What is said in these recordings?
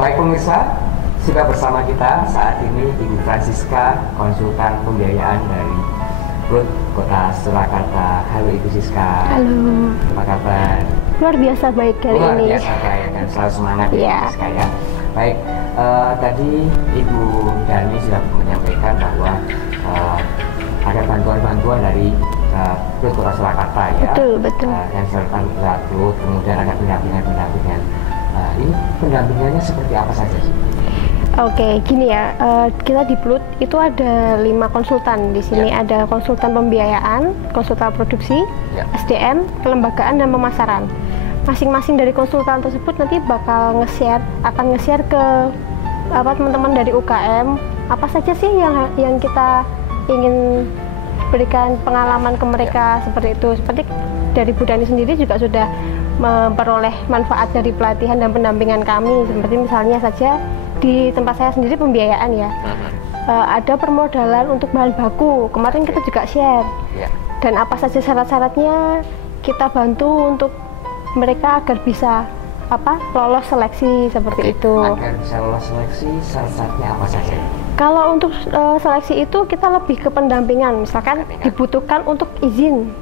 Baik pemirsa, sudah bersama kita saat ini Ibu Francisca, konsultan pembiayaan dari Plut Kota Surakarta. Halo Ibu Siska. Halo. Apa kabar? Luar biasa baik hari ini. Luar biasa baik dan selalu semangat ya Ibu Siska ya. Baik, tadi Ibu Dani sudah menyampaikan bahwa ada bantuan-bantuan dari Plut Kota Surakarta ya. Betul. Yang serta Plut, kemudian ada pendampingan. Ini pendampingannya seperti apa saja sih? Oke, gini ya, kita di Plut itu ada 5 konsultan di sini. Ya. Ada konsultan pembiayaan, konsultan produksi, Ya. SDM, kelembagaan dan pemasaran. Masing-masing dari konsultan tersebut nanti bakal akan nge-share ke teman-teman dari UKM apa saja sih yang kita ingin berikan pengalaman ke mereka. Seperti itu. Seperti dari Bu Dani sendiri juga sudah memperoleh manfaat dari pelatihan dan pendampingan kami. Seperti misalnya saja di tempat saya sendiri pembiayaan ya, ada permodalan untuk bahan baku. Kemarin kita juga share. Dan apa saja syarat-syaratnya kita bantu untuk mereka agar bisa lolos seleksi seperti itu. Agar bisa lolos seleksi, syarat-syaratnya apa saja? Kalau untuk seleksi itu kita lebih ke pendampingan. Misalkan dibutuhkan untuk izin,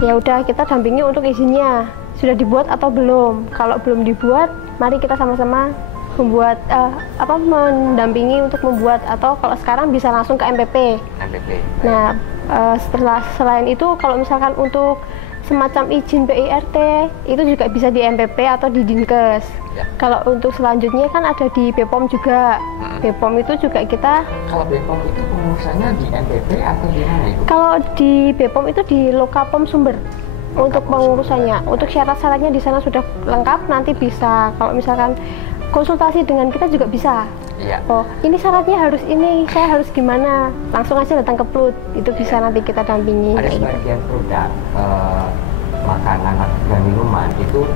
ya udah kita dampingi untuk izinnya. Sudah dibuat atau belum? Kalau belum dibuat, mari kita sama-sama membuat mendampingi untuk membuat, atau kalau sekarang bisa langsung ke MPP. Nah, selain itu kalau misalkan untuk semacam izin PIRT itu juga bisa di MPP atau di Dinkes. Kalau untuk selanjutnya kan ada di BPOM juga. BPOM itu juga kita. Kalau BPOM itu pengurusannya di MPP atau di mana Ibu? Kalau di BPOM itu di Lokapom Sumber. Untuk pengurusannya, untuk syarat-syaratnya di sana sudah lengkap. Nanti bisa kalau misalkan konsultasi dengan kita juga bisa. Oh, ini syaratnya harus ini, saya harus gimana? Langsung aja datang ke Plut, itu bisa nanti kita dampingi. Ada sebagian produk makanan dan minuman itu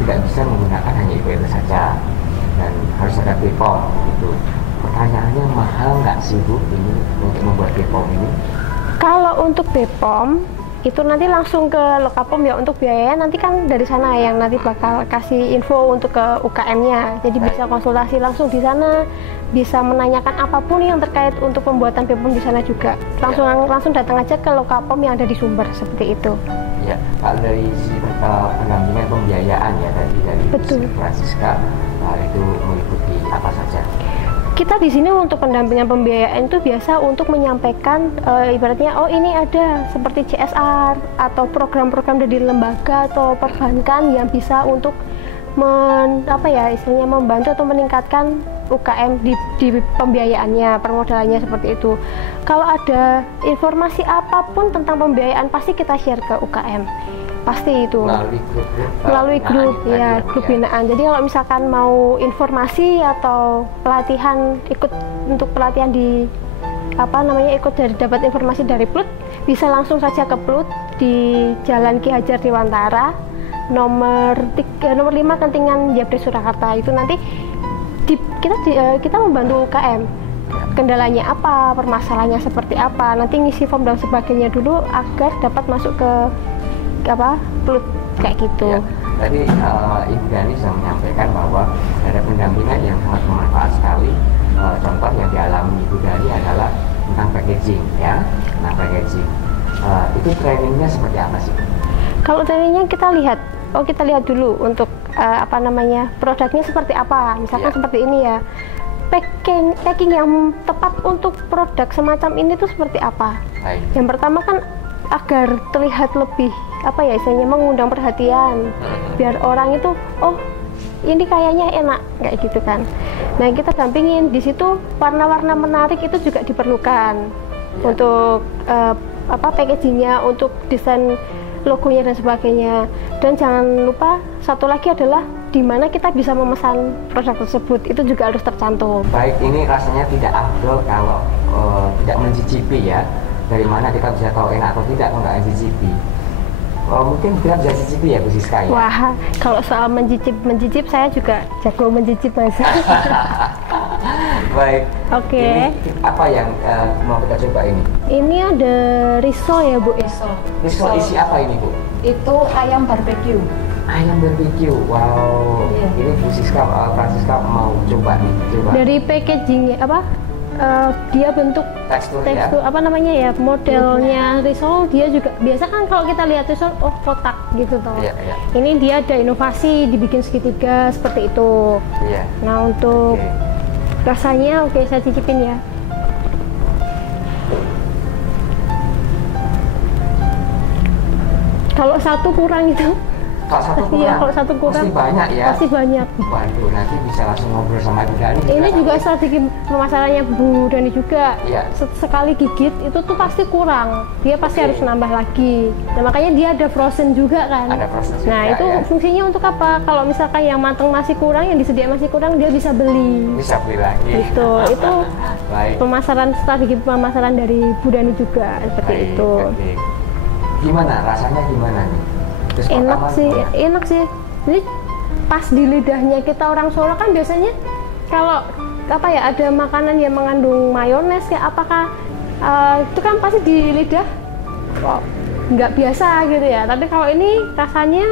tidak bisa menggunakan hanya IPR saja dan harus ada BPOM gitu. Pertanyaannya, mahal nggak sih Bu ini untuk membuat BPOM ini? Kalau untuk BPOM itu nanti langsung ke Lokapom ya, untuk biaya nanti kan dari sana yang nanti bakal kasih info untuk ke UKM-nya. Jadi bisa konsultasi langsung di sana, bisa menanyakan apapun yang terkait untuk pembuatan BPOM di sana juga. Langsung datang aja ke Lokapom yang ada di Sumber seperti itu. Ya, kalau dari sisi pendampingan pembiayaan ya dari Francisca, itu meliputi apa saja? Kita di sini untuk pendampingan pembiayaan itu biasa untuk menyampaikan ibaratnya ini ada seperti CSR atau program-program dari lembaga atau perbankan yang bisa untuk istilahnya membantu atau meningkatkan UKM di pembiayaannya, permodalannya seperti itu. Kalau ada informasi apapun tentang pembiayaan pasti kita share ke UKM. Pasti itu melalui grup ya, grup binaan. Jadi kalau misalkan mau informasi atau pelatihan, ikut di dapat informasi dari Plut, bisa langsung saja ke Plut di Jalan Ki Hajar Dewantara nomor 5 Kentingan Japri Surakarta. Itu nanti kita membantu UKM. Kendalanya apa, permasalahannya seperti apa, nanti ngisi form dan sebagainya dulu agar dapat masuk ke Plut kayak gitu. Tadi Ibu Dani sudah menyampaikan bahwa ada pendampingan yang sangat bermanfaat sekali. Contoh yang dialami Ibu Dani adalah tentang packaging ya. Itu trainingnya seperti apa sih? Kalau trainingnya kita lihat dulu untuk produknya seperti apa. Misalkan seperti ini ya. Packing yang tepat untuk produk semacam ini tuh seperti apa? Yang pertama kan agar terlihat lebih istilahnya mengundang perhatian, biar orang itu ini kayaknya enak kayak gitu kan. Nah, kita dampingin di situ, warna-warna menarik itu juga diperlukan untuk packagingnya, untuk desain logonya dan sebagainya. Dan jangan lupa satu lagi adalah di mana kita bisa memesan produk tersebut, itu juga harus tercantum. Baik, ini rasanya tidak afdol kalau tidak mencicipi ya. Dari mana kita bisa tahu enak atau tidak kalau nggak mencicipi? Mungkin kita bisa cicipi ya Bu Siska ya? Wah, kalau soal mencicip saya juga jago mencicip Mas. Baik. Oke. Ini apa yang mau kita coba ini? Ini ada risol ya Bu? Risol isi apa ini Bu? Itu ayam barbeque. Ayam barbeque, wow. Ini Bu Siska, Francisca mau coba nih, coba. Dari packagingnya apa? Dia bentuk Tekstur tekstur ya. apa namanya ya, modelnya risol dia juga biasa kan kalau kita lihat risol oh kotak gitu toh. Iya, iya. Ini dia ada inovasi dibikin segitiga seperti itu. Iya. Nah untuk Oke. rasanya oke saya cicipin ya. Kalau satu kurang itu Kalau satu kurang, iya, kalau satu kurang pasti banyak ya. pasti banyak. Waduh, nanti bisa langsung ngobrol sama Bu Dani. Ini juga strategi pemasarannya Bu Dani juga. Iya. Sekali gigit itu tuh pasti kurang. Dia pasti Oke. harus nambah lagi. Nah, makanya dia ada frozen juga kan. Ada proses Nah, juga, itu ya. fungsinya untuk apa? Kalau misalkan yang matang masih kurang, yang disediakan masih kurang, dia bisa beli. Bisa beli lagi. Gitu. Itu Baik. pemasaran strategi pemasaran dari Bu Dani juga seperti Baik, itu. oke. Gimana rasanya gimana nih? Terus Enak pertama sih, gimana? enak sih. Ini pas di lidahnya kita orang Solo kan biasanya kalau apa ya ada makanan yang mengandung mayones kayak apakah itu kan pasti di lidah kok nggak biasa gitu ya. Tapi kalau ini rasanya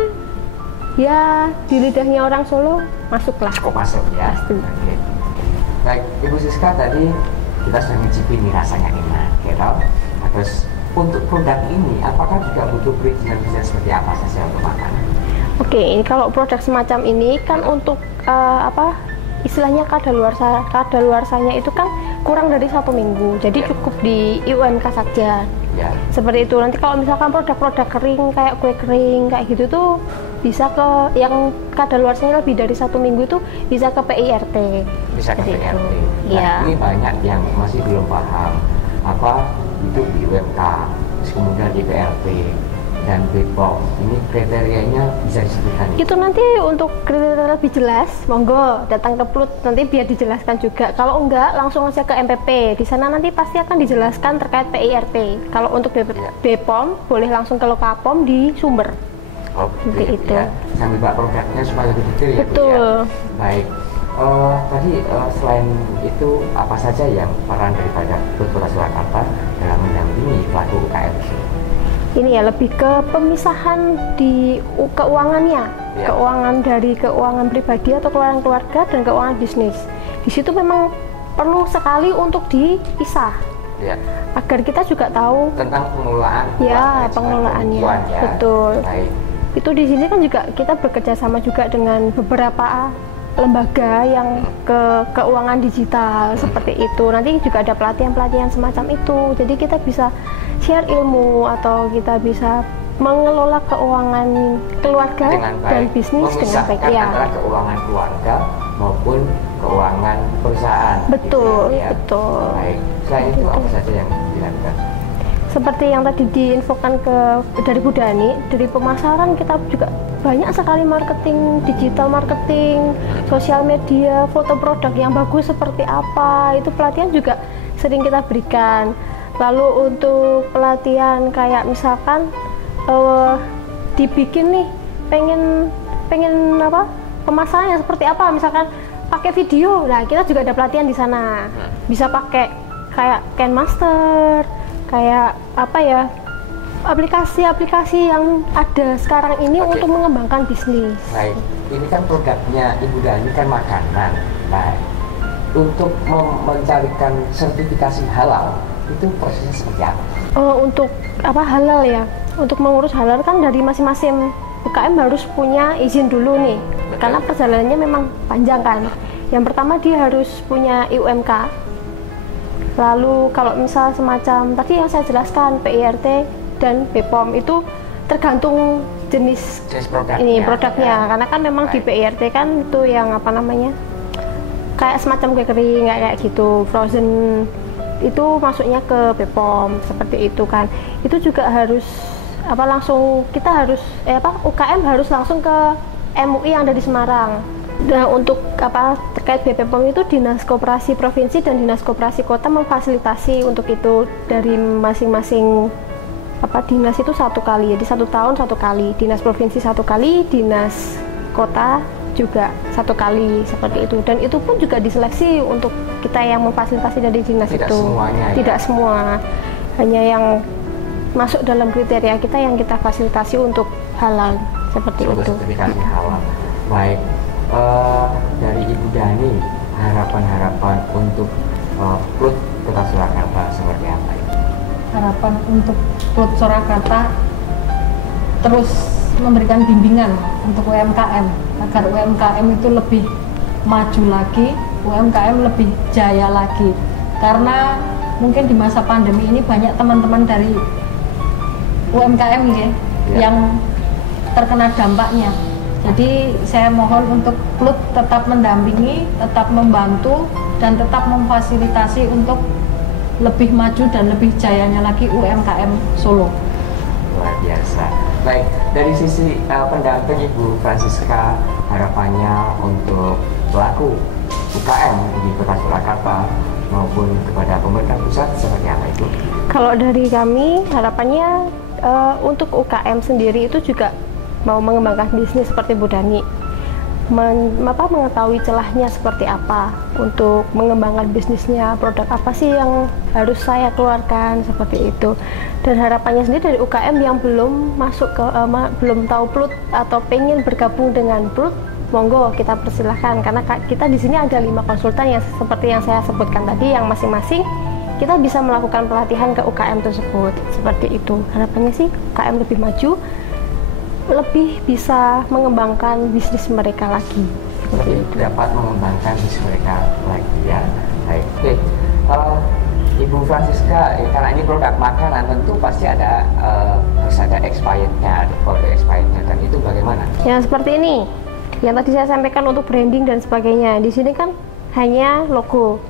ya di lidahnya orang Solo masuklah. Cukup masuk ya. Pasti. Oke. Baik, Ibu Siska tadi kita sudah mencicipi nih rasanya enak, gitu. Nah, terus untuk produk ini, apakah juga butuh perizinan seperti apa saja untuk makanan? Oke, ini kalau produk semacam ini kan untuk apa istilahnya kadaluarsanya itu kan kurang dari 1 minggu, jadi Ya. cukup di IUMK saja. Ya, Seperti itu. Nanti kalau misalkan produk-produk kering kayak kue kering kayak gitu tuh bisa ke yang kadaluarsanya lebih dari 1 minggu itu bisa ke PIRT. bisa ke Seperti itu. PRT. Nah, Iya. ini banyak yang masih belum paham apa itu di UMK, terus kemudian di PRT dan BPOM. Ini kriterianya bisa disebutkan. Itu nanti untuk kriteria lebih jelas, monggo datang ke Plut nanti biar dijelaskan juga. Kalau enggak langsung aja ke MPP. Di sana nanti pasti akan dijelaskan terkait PIRT. Kalau untuk Iya. BPOM boleh langsung ke Lokapom di Sumber. Oh, Seperti gitu itu. ya. Sambil buat produknya supaya lebih detail ya, Bu, Betul. ya. Baik. Tadi selain itu apa saja yang peran daripada Plut Kota Surakarta dalam mendampingi pelaku UKM? Ini ya lebih ke pemisahan di keuangannya, Ya. keuangan dari keuangan pribadi atau keuangan keluarga dan keuangan bisnis. Di situ memang perlu sekali untuk dipisah Ya, agar kita juga tahu tentang pengelolaan ya keuangan, pengelolaannya. pembukuan, ya. Betul. Baik. Itu di sini kan juga kita bekerja sama juga dengan beberapa lembaga yang ke keuangan digital seperti itu. Nanti juga ada pelatihan-pelatihan semacam itu. Jadi kita bisa share ilmu atau kita bisa mengelola keuangan keluarga Dengan baik. dan bisnis dengan baik Memisahkan ya. antara keuangan keluarga maupun keuangan perusahaan. Betul, gitu ya. betul. Baik. Selain itu Betul. apa saja yang dilakukan? Seperti yang tadi diinfokan dari Bu Dani, dari pemasaran kita juga banyak sekali marketing, digital marketing, sosial media, foto produk yang bagus seperti apa, itu pelatihan juga sering kita berikan. Lalu untuk pelatihan kayak misalkan dibikin nih, pengen apa, pemasarannya seperti apa, misalkan pakai video, nah kita juga ada pelatihan di sana, bisa pakai kayak Canmaster, kayak apa ya, aplikasi-aplikasi yang ada sekarang ini Oke. untuk mengembangkan bisnis. Baik, ini kan produknya Ibu Dani kan makanan. Nah, untuk mencarikan sertifikasi halal itu prosesnya seperti apa? Untuk apa halal ya? Untuk mengurus halal kan dari masing-masing UKM harus punya izin dulu nih, Betul. karena perjalanannya memang panjang kan. Yang pertama dia harus punya IUMK. Lalu kalau misal semacam tadi yang saya jelaskan PIRT dan BPOM itu tergantung jenis produknya. produknya, Ya. karena kan memang di Baik. PIRT kan itu yang apa namanya kayak semacam kue kering kayak gitu, frozen itu masuknya ke BPOM seperti itu kan. Itu juga harus apa langsung kita harus UKM harus langsung ke MUI yang ada di Semarang. Nah, untuk apa terkait BPOM itu Dinas Koperasi Provinsi dan Dinas Koperasi Kota memfasilitasi untuk itu dari masing-masing apa dinas itu 1 kali, jadi 1 tahun 1 kali, dinas provinsi 1 kali, dinas kota juga 1 kali seperti itu. Dan itu pun juga diseleksi untuk kita yang memfasilitasi dari dinas Tidak itu. semuanya, ya? Tidak semua, hanya yang masuk dalam kriteria kita yang kita fasilitasi untuk halal seperti Untuk itu. sertifikasi halal. Baik. harapan-harapan untuk PLUT Kota Surakarta seperti apa itu? Harapan untuk PLUT Surakarta terus memberikan bimbingan untuk UMKM agar UMKM itu lebih maju lagi, UMKM lebih jaya lagi. Karena mungkin di masa pandemi ini banyak teman-teman dari UMKM yang terkena dampaknya. Jadi saya mohon untuk PLUT tetap mendampingi, tetap membantu, dan tetap memfasilitasi untuk lebih maju dan lebih jayanya lagi UMKM Solo. Luar biasa. Baik, dari sisi pendamping Ibu Francisca, harapannya untuk pelaku UKM di Kota Surakarta maupun kepada pemerintah pusat seperti apa itu? Kalau dari kami harapannya untuk UKM sendiri itu juga mau mengembangkan bisnis seperti Bu Dani, mengetahui celahnya seperti apa untuk mengembangkan bisnisnya, produk apa sih yang harus saya keluarkan seperti itu. Dan harapannya sendiri dari UKM yang belum masuk ke belum tahu PLUT atau pengen bergabung dengan PLUT, monggo kita persilahkan, karena kita di sini ada 5 konsultan yang seperti yang saya sebutkan tadi, yang masing-masing kita bisa melakukan pelatihan ke UKM tersebut. Seperti itu harapannya sih, UKM lebih maju, lebih bisa mengembangkan bisnis mereka lagi. Lebih dapat mengembangkan bisnis mereka lagi ya. Baik, oke. Ibu Francisca, karena ini produk makanan tentu pasti ada harus ada expirednya, ada produk expirednya, dan itu bagaimana? Ya seperti ini, yang tadi saya sampaikan untuk branding dan sebagainya. Di sini kan hanya logo.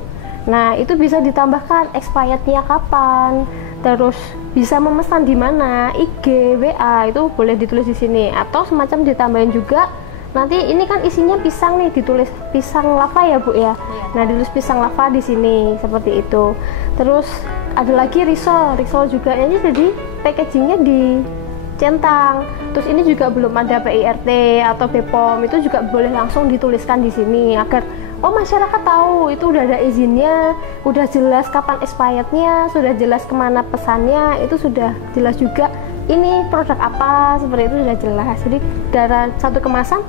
Nah itu bisa ditambahkan expirednya kapan, terus bisa memesan di mana, IG, WA itu boleh ditulis di sini, atau semacam ditambahin juga. Nanti ini kan isinya pisang nih, ditulis pisang lava ya Bu ya. Nah ditulis pisang lava di sini seperti itu. Terus ada lagi risol juga. Ini jadi packagingnya dicentang. Terus ini juga belum ada PIRT atau BPOM, itu juga boleh langsung dituliskan di sini agar masyarakat tahu itu udah ada izinnya, udah jelas kapan expirednya, sudah jelas kemana pesannya, itu sudah jelas juga ini produk apa, seperti itu sudah jelas. Jadi dari satu kemasan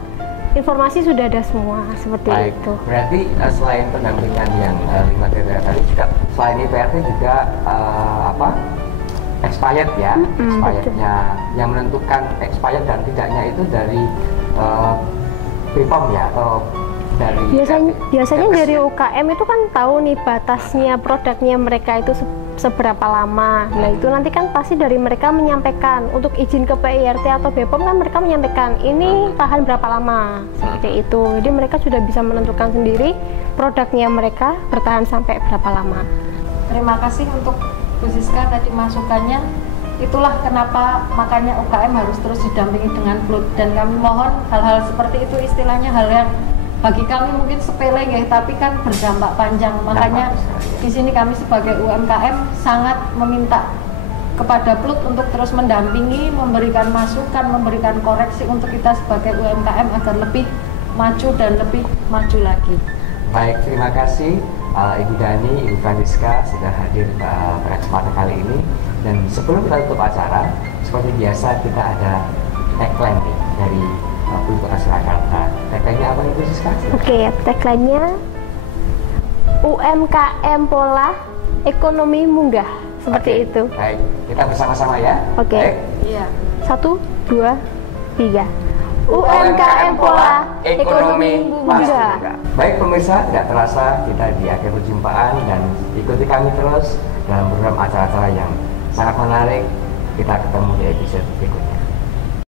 informasi sudah ada semua seperti Baik, itu. berarti selain pendampingan yang 5 kriteria tadi juga selain IPRT juga expired ya, expirednya yang menentukan expired dan tidaknya itu dari BPOM ya, atau dari biasanya dari UKM itu kan tahu nih batasnya produknya mereka itu seberapa lama. Nah itu nanti kan pasti dari mereka menyampaikan untuk izin ke PIRT atau BPOM kan mereka menyampaikan ini tahan berapa lama seperti itu. Jadi mereka sudah bisa menentukan sendiri produknya mereka bertahan sampai berapa lama. Terima kasih untuk Bu Siska tadi masukannya. Itulah kenapa makanya UKM harus terus didampingi dengan PLUT, dan kami mohon hal-hal seperti itu istilahnya hal yang bagi kami mungkin sepele ya, tapi kan berdampak panjang. Makanya di sini kami sebagai UMKM sangat meminta kepada PLUT untuk terus mendampingi, memberikan masukan, memberikan koreksi untuk kita sebagai UMKM agar lebih maju dan lebih maju lagi. Baik, terima kasih Ibu Dani, Ibu Francisca sudah hadir pada kesempatan kali ini. Dan sebelum kita tutup acara, seperti biasa kita ada tagline nih dari PLUT Kota Surakarta. Tagline-nya apa Ibu Francisca? Oke, tagline-nya UMKM Pola Ekonomi Munggah. Seperti itu. Baik, kita bersama-sama ya. Oke. Iya. 1, 2, 3. UMKM Pola Ekonomi Munggah. Baik pemirsa, tidak terasa kita di akhir perjumpaan, dan ikuti kami terus dalam program acara-acara yang sangat menarik. Kita ketemu di episode berikutnya.